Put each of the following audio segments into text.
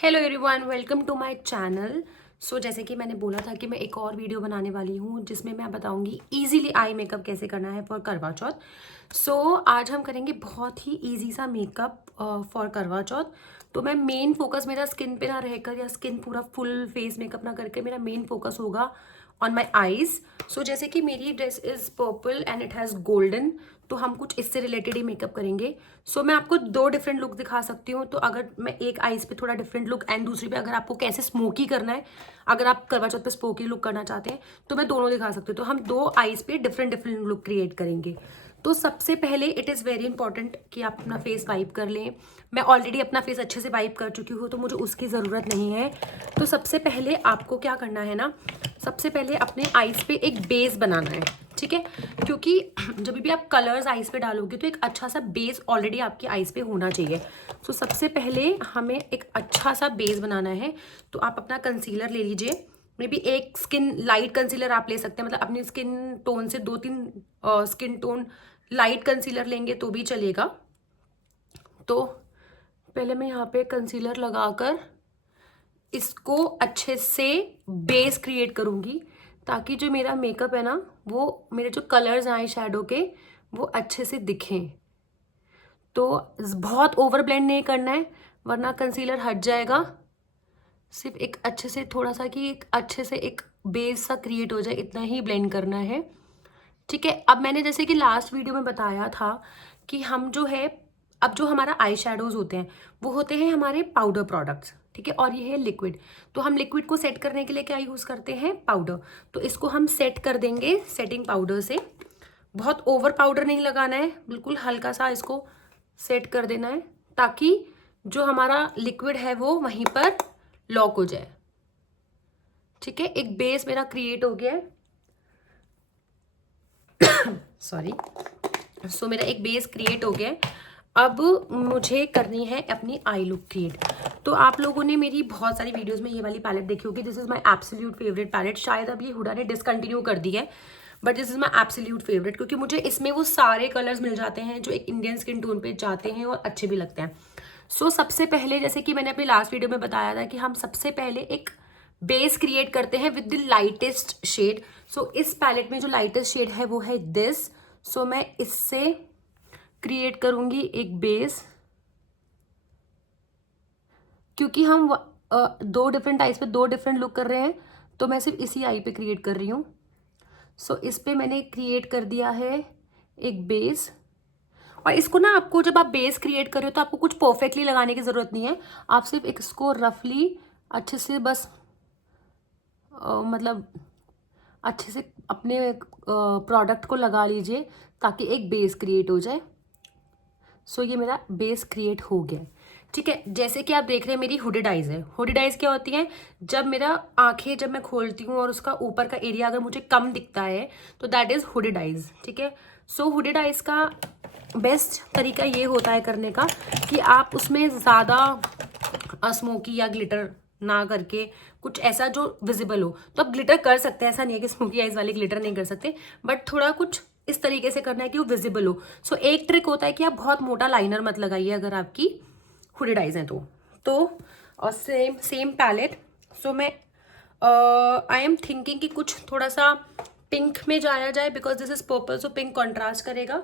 Hello everyone, welcome to my channel. So जैसे कि मैंने बोला था कि मैं एक और वीडियो बनाने वाली हूँ जिसमें मैं बताऊँगी इजीली आई मेकअप कैसे करना है फॉर करवा चौथ। सो आज हम करेंगे बहुत ही इजी सा मेकअप फॉर करवा चौथ। तो मैं मेन फोकस मेरा स्किन पे ना रहकर या स्किन पूरा फुल फेस मेकअप ना करके मेरा मेन फोकस होगा ऑन माई आईज। सो जैसे कि मेरी dress is purple and it has golden, तो हम कुछ इससे रिलेटेड ही मेकअप करेंगे। सो मैं आपको दो डिफरेंट लुक दिखा सकती हूँ। तो अगर मैं एक आईज पे थोड़ा डिफरेंट लुक एंड दूसरी पे अगर आपको कैसे स्मोकी करना है, अगर आप करवा चौथ पे स्मोकी लुक करना चाहते हैं तो मैं दोनों दिखा सकती हूँ। तो हम दो आईज पे डिफरेंट डिफरेंट लुक क्रिएट करेंगे। तो सबसे पहले इट इज़ वेरी इंपॉर्टेंट कि आप अपना फेस वाइप कर लें। मैं ऑलरेडी अपना फेस अच्छे से वाइप कर चुकी हूँ तो मुझे उसकी ज़रूरत नहीं है। तो सबसे पहले आपको क्या करना है ना, सबसे पहले अपने आईज पे एक बेस बनाना है, ठीक है। क्योंकि जब भी आप कलर्स आईज पे डालोगे तो एक अच्छा सा बेस ऑलरेडी आपकी आईज पे होना चाहिए। तो सबसे पहले हमें एक अच्छा सा बेस बनाना है। तो आप अपना कंसीलर ले लीजिए। मे बी एक स्किन लाइट कंसीलर आप ले सकते हैं, मतलब अपनी स्किन टोन से 2-3 स्किन टोन लाइट कंसीलर लेंगे तो भी चलेगा। तो पहले मैं यहाँ पे कंसीलर लगाकर इसको अच्छे से बेस क्रिएट करूँगी ताकि जो मेरा मेकअप है ना, वो मेरे जो कलर्स हैं आई शैडो के वो अच्छे से दिखें। तो बहुत ओवर ब्लेंड नहीं करना है वरना कंसीलर हट जाएगा। सिर्फ एक अच्छे से थोड़ा सा कि एक अच्छे से एक बेस सा क्रिएट हो जाए, इतना ही ब्लेंड करना है, ठीक है। अब मैंने जैसे कि लास्ट वीडियो में बताया था कि हम जो है, अब जो हमारा आई शेडोज होते हैं वो होते हैं हमारे पाउडर प्रोडक्ट्स, ठीक है, और ये है लिक्विड। तो हम लिक्विड को सेट करने के लिए क्या यूज़ करते हैं, पाउडर। तो इसको हम सेट कर देंगे सेटिंग पाउडर से। बहुत ओवर पाउडर नहीं लगाना है, बिल्कुल हल्का सा इसको सेट कर देना है ताकि जो हमारा लिक्विड है वो वहीं पर लॉक हो जाए, ठीक है। एक बेस मेरा क्रिएट हो गया है, सॉरी। सो मेरा एक बेस क्रिएट हो गया है। अब मुझे करनी है अपनी आई लुक क्रिएट। तो आप लोगों ने मेरी बहुत सारी वीडियोस में ये वाली पैलेट देखी होगी। This is my absolute favourite palette. शायद अब ये हुडा ने डिसकंटिन्यू कर दी है, but this is my absolute favourite क्योंकि मुझे इसमें वो सारे कलर्स मिल जाते हैं जो एक इंडियन स्किन टोन पे जाते हैं और अच्छे भी लगते हैं। सो सबसे पहले जैसे कि मैंने अपनी लास्ट वीडियो में बताया था कि हम सबसे पहले एक बेस क्रिएट करते हैं विद द लाइटेस्ट शेड। सो इस पैलेट में जो लाइटेस्ट शेड है वो है दिस। सो मैं इससे क्रिएट करूंगी एक बेस। क्योंकि हम दो डिफरेंट आईज पे दो डिफरेंट लुक कर रहे हैं तो मैं सिर्फ इसी आई पे क्रिएट कर रही हूँ। सो इस पे मैंने क्रिएट कर दिया है एक बेस। और इसको ना, आपको जब आप बेस क्रिएट कर रहे हो तो आपको कुछ परफेक्टली लगाने की जरूरत नहीं है। आप सिर्फ इसको रफली अच्छे से बस मतलब अच्छे से अपने प्रोडक्ट को लगा लीजिए ताकि एक बेस क्रिएट हो जाए। सो ये मेरा बेस क्रिएट हो गया, ठीक है। जैसे कि आप देख रहे हैं मेरी हुडेड आइज है। हुडेड आइज क्या होती है, जब मेरा आंखें जब मैं खोलती हूँ और उसका ऊपर का एरिया अगर मुझे कम दिखता है तो दैट इज हुडेड आइज, ठीक है। सो हुडेड आइज का बेस्ट तरीका ये होता है करने का कि आप उसमें ज़्यादा स्मोकी या ग्लिटर ना करके कुछ ऐसा जो विजिबल हो। तो आप ग्लिटर कर सकते हैं, ऐसा नहीं है कि स्मोकी आइज वाले ग्लिटर नहीं कर सकते, बट थोड़ा कुछ इस तरीके से करना है कि वो विजिबल हो। सो एक ट्रिक होता है कि आप बहुत मोटा लाइनर मत लगाइए अगर आपकी हुडेड आइज हैं तो और सेम सेम पैलेट। सो मैं आई एम थिंकिंग कि कुछ थोड़ा सा पिंक में जाया जाए because this is purple, so pink contrast करेगा।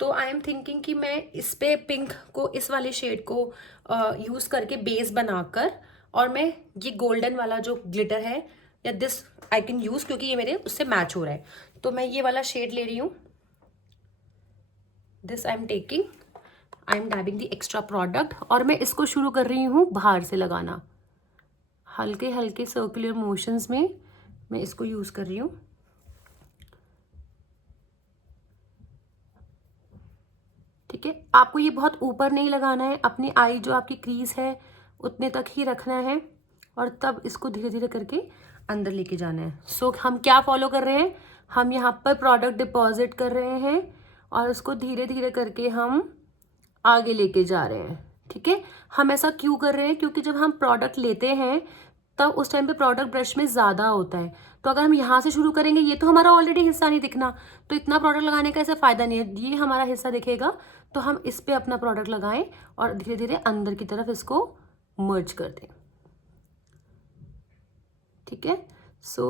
तो आई एम थिंकिंग कि मैं इस पे पिंक को, इस वाले शेड को यूज़ करके बेस बनाकर, और मैं ये गोल्डन वाला जो ग्लिटर है या दिस आई कैन यूज़ क्योंकि ये मेरे उससे मैच हो रहा है। तो मैं ये वाला शेड ले रही हूँ, this I am taking, I am डैबिंग the extra product और मैं इसको शुरू कर रही हूँ बाहर से लगाना। हल्के हल्के सर्कुलर मोशंस में मैं इसको यूज़ कर रही हूँ, ठीक है। आपको ये बहुत ऊपर नहीं लगाना है, अपनी आई जो आपकी क्रीज है उतने तक ही रखना है और तब इसको धीरे धीरे करके अंदर लेके जाना है। सो हम क्या फॉलो कर रहे हैं, हम यहाँ पर प्रोडक्ट डिपॉजिट कर रहे हैं और उसको धीरे धीरे करके हम आगे लेके जा रहे हैं, ठीक है। हम ऐसा क्यों कर रहे हैं, क्योंकि जब हम प्रोडक्ट लेते हैं तब उस टाइम पे प्रोडक्ट ब्रश में ज़्यादा होता है। तो अगर हम यहाँ से शुरू करेंगे, ये तो हमारा ऑलरेडी हिस्सा नहीं दिखना, तो इतना प्रोडक्ट लगाने का ऐसा फ़ायदा नहीं है। ये हमारा हिस्सा दिखेगा तो हम इस पे अपना प्रोडक्ट लगाएं और धीरे धीरे अंदर की तरफ इसको मर्ज कर दें। ठीक है। सो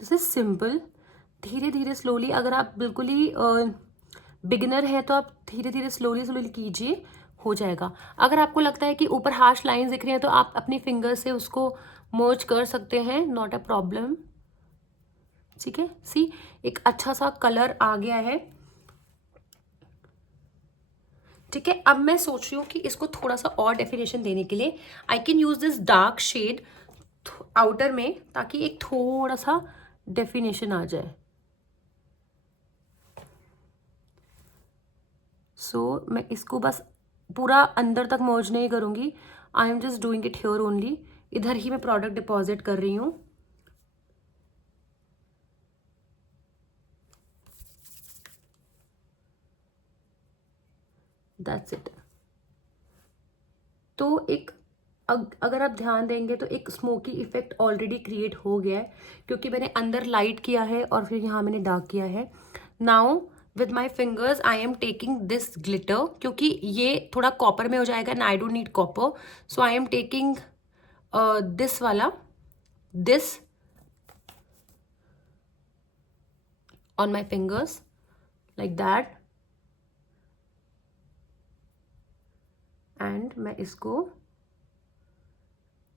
दिस इज सिंपल। धीरे धीरे स्लोली, अगर आप बिल्कुल ही बिगिनर है तो आप धीरे धीरे स्लोली स्लोली कीजिए, हो जाएगा। अगर आपको लगता है कि ऊपर हार्श लाइंस दिख रही हैं तो आप अपनी फिंगर से उसको मर्ज कर सकते हैं, नॉट अ प्रॉब्लम। ठीक है, सी एक अच्छा सा कलर आ गया है। ठीक है, अब मैं सोच रही हूँ कि इसको थोड़ा सा और डेफिनेशन देने के लिए I can use this dark shade outer में, ताकि एक थोड़ा सा डेफिनेशन आ जाए। सो मैं इसको बस पूरा अंदर तक मर्ज नहीं करूंगी, आई am just doing it here only. इधर ही मैं प्रोडक्ट डिपॉजिट कर रही हूँ। That's it. तो एक अगर आप ध्यान देंगे तो एक स्मोकी इफेक्ट ऑलरेडी क्रिएट हो गया है, क्योंकि मैंने अंदर लाइट किया है और फिर यहाँ मैंने डार्क किया है। Now with my fingers I am taking this glitter, क्योंकि ये थोड़ा कॉपर में हो जाएगा and I don't need copper, so I am taking this वाला, this on my fingers like that, and मैं इसको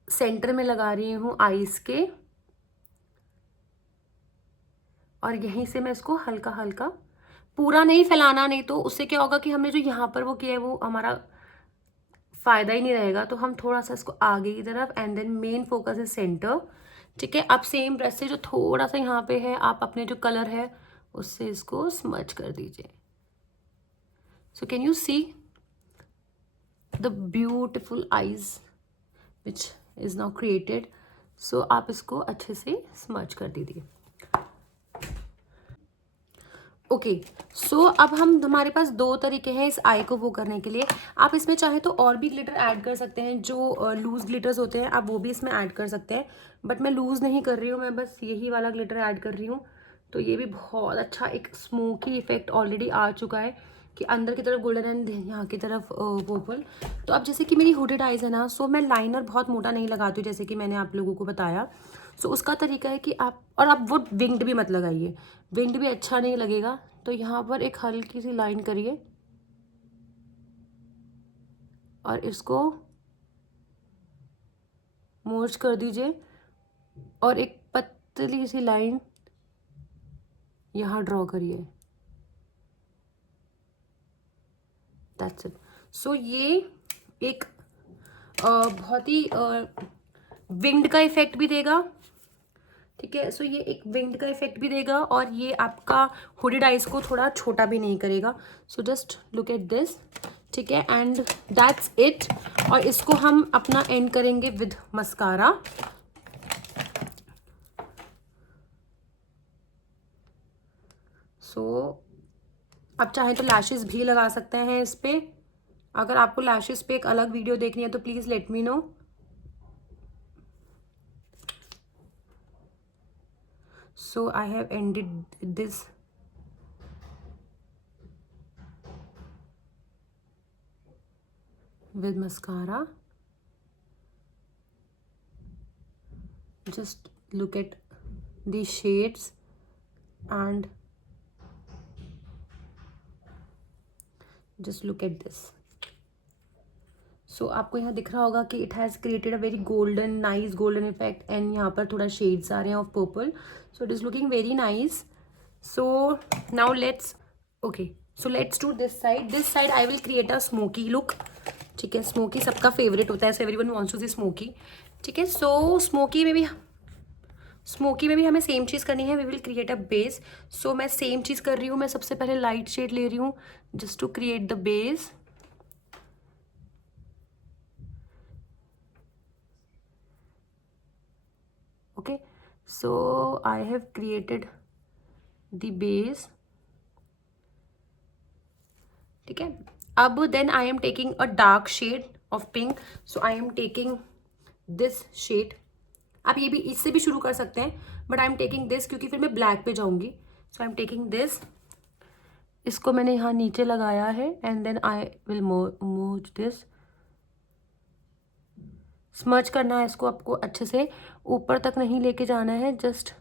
सेंटर में लगा रही हूँ आईज के, और यहीं से मैं इसको हल्का हल्का, पूरा नहीं फैलाना, नहीं तो उससे क्या होगा कि हमने जो यहाँ पर वो किया है वो हमारा फायदा ही नहीं रहेगा। तो हम थोड़ा सा इसको आगे की तरफ, and then main focus is centre. ठीक है, अब सेम ब्रश से जो थोड़ा सा यहाँ पे है, आप अपने जो कलर है उससे इसको स्मच कर दीजिए। So can you see the beautiful eyes which is now created. So आप इसको अच्छे से स्मच कर दीजिए। ओके, सो अब हमारे पास दो तरीके हैं इस आई को वो करने के लिए। आप इसमें चाहे तो और भी ग्लिटर ऐड कर सकते हैं, जो लूज ग्लिटर्स होते हैं आप वो भी इसमें ऐड कर सकते हैं, बट मैं लूज नहीं कर रही हूँ, मैं बस यही वाला ग्लिटर ऐड कर रही हूँ। तो ये भी बहुत अच्छा एक स्मोकी इफेक्ट ऑलरेडी आ चुका है कि अंदर की तरफ गोल्डन एंड यहाँ की तरफ पर्पल। तो अब जैसे कि मेरी हुडेड आइज है ना, सो मैं लाइनर बहुत मोटा नहीं लगाती हूँ, जैसे कि मैंने आप लोगों को बताया। सो उसका तरीका है कि आप वो विंग्ड भी मत लगाइए, विंग्ड भी अच्छा नहीं लगेगा। तो यहाँ पर एक हल्की सी लाइन करिए और इसको मर्ज कर दीजिए, और एक पतली सी लाइन यहाँ ड्रॉ करिए। That's it. सो ये एक बहुत ही विंग्ड का इफेक्ट भी देगा। ठीक है, सो ये एक विंग्ड का इफेक्ट भी देगा, और ये आपका हुडेड आइज को थोड़ा छोटा भी नहीं करेगा। So just look at this. ठीक है, एंड दैट्स इट। और इसको हम अपना एंड करेंगे विद मस्कारा। सो आप चाहें तो लैशेस भी लगा सकते हैं इस पे। अगर आपको लैशेस पे एक अलग वीडियो देखनी है तो please let me know. So I have ended this with mascara. Just look at the shades and just look at this. So आपको यहाँ दिख रहा होगा कि it has created a very golden, nice golden effect, and यहाँ पर थोड़ा shades आ रहे हैं of purple. So it is looking very nice. So now let's do this side. This side I will create a smoky look. ठीक है, smoky सबका favourite होता है, so everyone wants to see smoky. ठीक है, so smoky में भी हमें सेम चीज़ करनी है। We will create a base. So मैं सेम चीज़ कर रही हूँ, मैं सबसे पहले लाइट शेड ले रही हूँ just to create the base. Okay, so I have created the base. ठीक है, अब then I am taking a dark shade of pink. So I am taking this shade. आप ये भी इससे भी शुरू कर सकते हैं, but I am taking this क्योंकि फिर मैं ब्लैक पे जाऊंगी। So I am taking this. इसको मैंने यहाँ नीचे लगाया है, and then I will move this. स्मर्च करना है इसको आपको अच्छे से, ऊपर तक नहीं लेके जाना है, जस्ट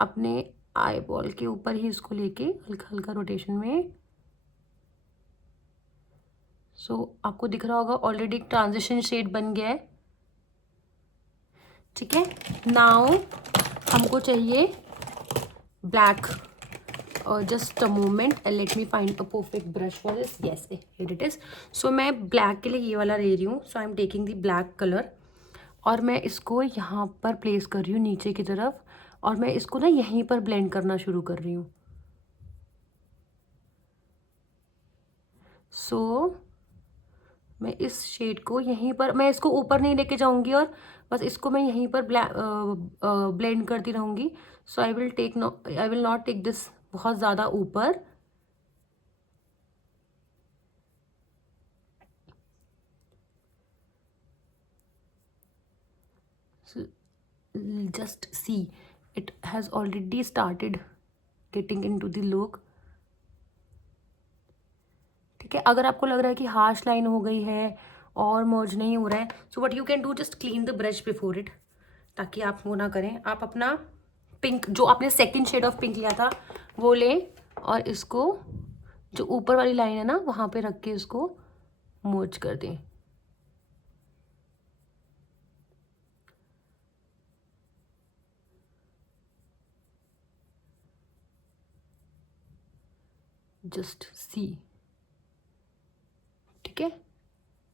अपने आई बॉल के ऊपर ही इसको लेके हल्का हल्का रोटेशन में। सो आपको दिख रहा होगा ऑलरेडी एक ट्रांजिशन शेड बन गया है, ठीक है। नाउ हमको चाहिए black, just a moment, let me find a perfect brush for this, yes here it is. So मैं ब्लैक के लिए ये वाला ले रही हूँ, so I am taking the black colour, और मैं इसको यहाँ पर प्लेस कर रही हूँ नीचे की तरफ, और मैं इसको ना यहीं पर ब्लेंड करना शुरू कर रही हूँ। सो मैं इस शेड को यहीं पर, मैं इसको ऊपर नहीं लेके जाऊंगी, और बस इसको मैं यहीं पर ब्लेंड करती रहूंगी। So I will not take this बहुत ज़्यादा ऊपर। Just see, it has already started getting into the look, ठीक है। अगर आपको लग रहा है कि हार्श लाइन हो गई है और मर्ज नहीं हो रहा है, so what you can do, just clean the brush before it, ताकि आप वो ना करें। आप अपना पिंक, जो आपने सेकंड शेड ऑफ पिंक लिया था, वो लें, और इसको जो ऊपर वाली लाइन है ना वहाँ पे रख के इसको मर्ज कर दें। जस्ट सी, ठीक है,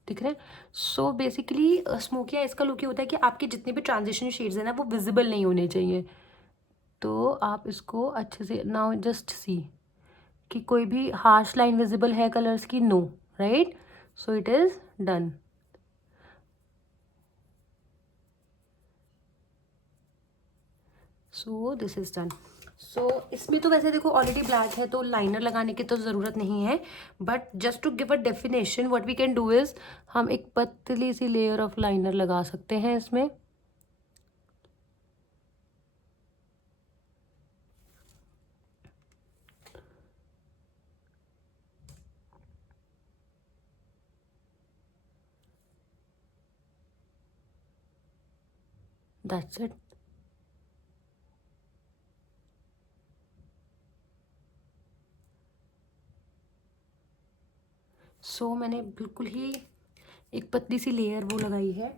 दिख रहा है। सो बेसिकली स्मोकी आइज का लुक ये होता है कि आपके जितने भी ट्रांजिशन शेड्स हैं ना वो विजिबल नहीं होने चाहिए। तो आप इसको अच्छे से, नाउ जस्ट सी कि कोई भी हार्श लाइन विजिबल है कलर्स की, no, right. So it is done. So this is done. So इसमें तो वैसे देखो ऑलरेडी ब्लैक है, तो लाइनर लगाने की तो ज़रूरत नहीं है, but just to give a definition what we can do is, हम एक पतली सी लेयर ऑफ लाइनर लगा सकते हैं इसमें। That's it. सो मैंने बिल्कुल ही एक पतली सी लेयर वो लगाई है।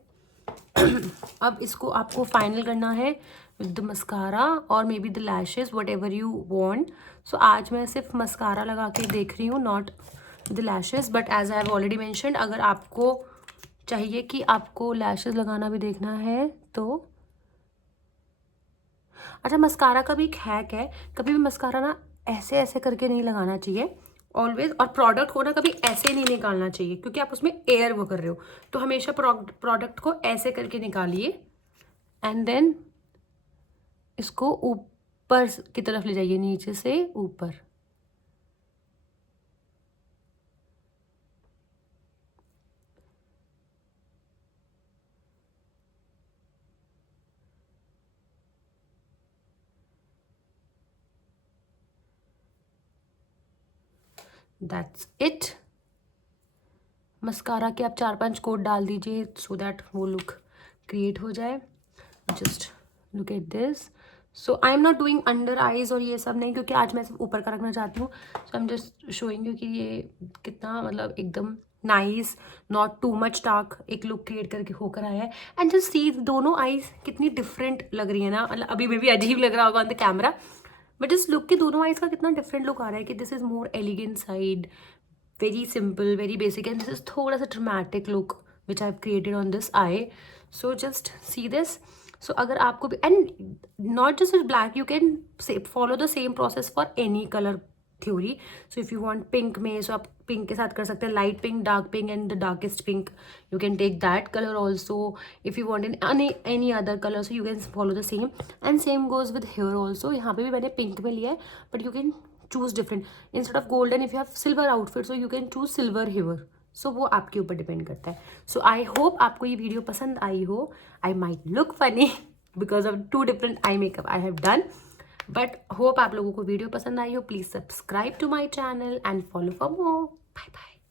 अब इसको आपको फाइनल करना है विद द मस्कारा और maybe the lashes, whatever you want. So आज मैं सिर्फ मस्कारा लगा के देख रही हूँ, not the lashes, but as I have already mentioned, अगर आपको चाहिए कि आपको लैशेज लगाना भी देखना है तो। अच्छा, मस्कारा का भी एक हैक है, कभी भी मस्कारा ना ऐसे ऐसे करके नहीं लगाना चाहिए ऑलवेज, और प्रोडक्ट को ना कभी ऐसे नहीं निकालना चाहिए, क्योंकि आप उसमें एयर वो कर रहे हो। तो हमेशा प्रोडक्ट को ऐसे करके निकालिए, एंड देन इसको ऊपर की तरफ ले जाइए, नीचे से ऊपर। That's it. मस्कारा के आप 4-5 कोट डाल दीजिए सो दैट वो लुक क्रिएट हो जाए। Just look at this. So I am not doing under eyes और ये सब नहीं, क्योंकि आज मैं सिर्फ ऊपर का रखना चाहती हूँ। So I am just showing you कि ये कितना मतलब एकदम nice, not too much dark एक लुक क्रिएट करके होकर आया है। एंड जस्ट सी दोनों आईज कितनी डिफरेंट लग रही है ना, मतलब अभी मे भी अजीब लग रहा होगा ऑन द कैमरा, बट इस लुक के दोनों आईज का कितना डिफरेंट लुक आ रहा है कि this is more elegant side, very simple, very basic, and this is thoda sa dramatic look which I've created on this eye. So just see this. So agar aapko bhi, and not just with black, you can say follow the same process for any color theory. So if you want pink में, so आप pink के साथ कर सकते हैं, light pink, dark pink, and the darkest pink, you can take that color also. If you want in any other color, so you can follow the same, and same goes with hair also. यहाँ पे भी मैंने pink में लिया है, but you can choose different. Instead of golden, if you have silver outfit, so you can choose silver hair. So वो आपके ऊपर डिपेंड करता है. So I hope आपको ये वीडियो पसंद आई हो. I might look funny because of 2 different eye makeup I have done, but hope आप लोगों को वीडियो पसंद आई हो. Please subscribe to my channel and follow for more. Bye bye.